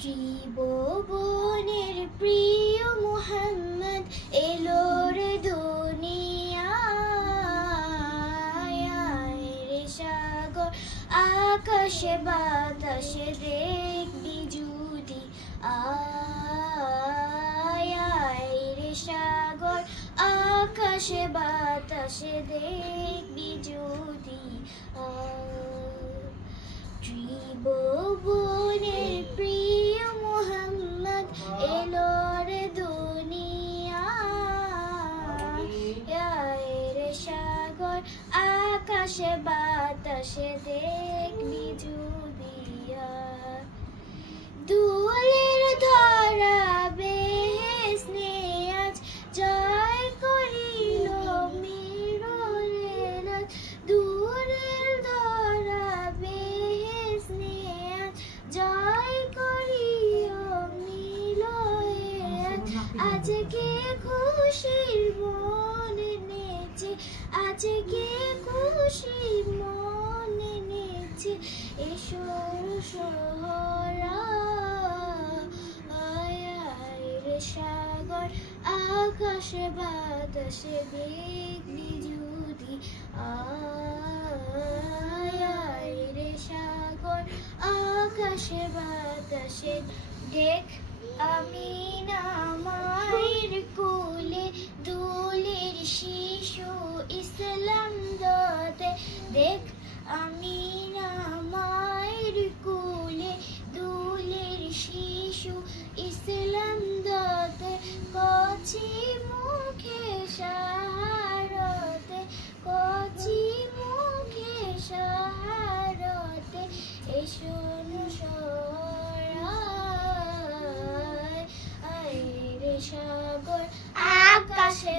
ত্রিভুবনের প্রিয় মুহাম্মদ এলো রে দুনিয়ায়, রে সাগর আকাশে বাতাসে দেখবি যদি রে সাগর আকাশে বাতাসে দেখবি যদি ত্রিভুবনের প্রিয় মুহাম্মদ এলো রে দুনিয়ায়, রে সাগর আকাশে বাতাসে দেখবি যদি দুলের ধরা বেহেশতে আজ জয় করিল মিররের আজ, দুলের ধরা বেহেশতে আজ জয় করিল মিররের আজ, আজকে খুশির মনে নেচে, আজকে খুশি মনে নেচে এসো রে সাগর আকাশে বাতাসে দেখবি যদি রে সাগর আকাশে বাতাসে দেখ আমিনা মায়ের কোলে দুলের শিশু ইসলাম দতে, দেখ আমিনা মায়ের কোলে দুলের শিশু ইসলাম দতে, কচি মুখে সাহারতে, কচি মুখে সাহারতে এসো রে সাগর আকাশে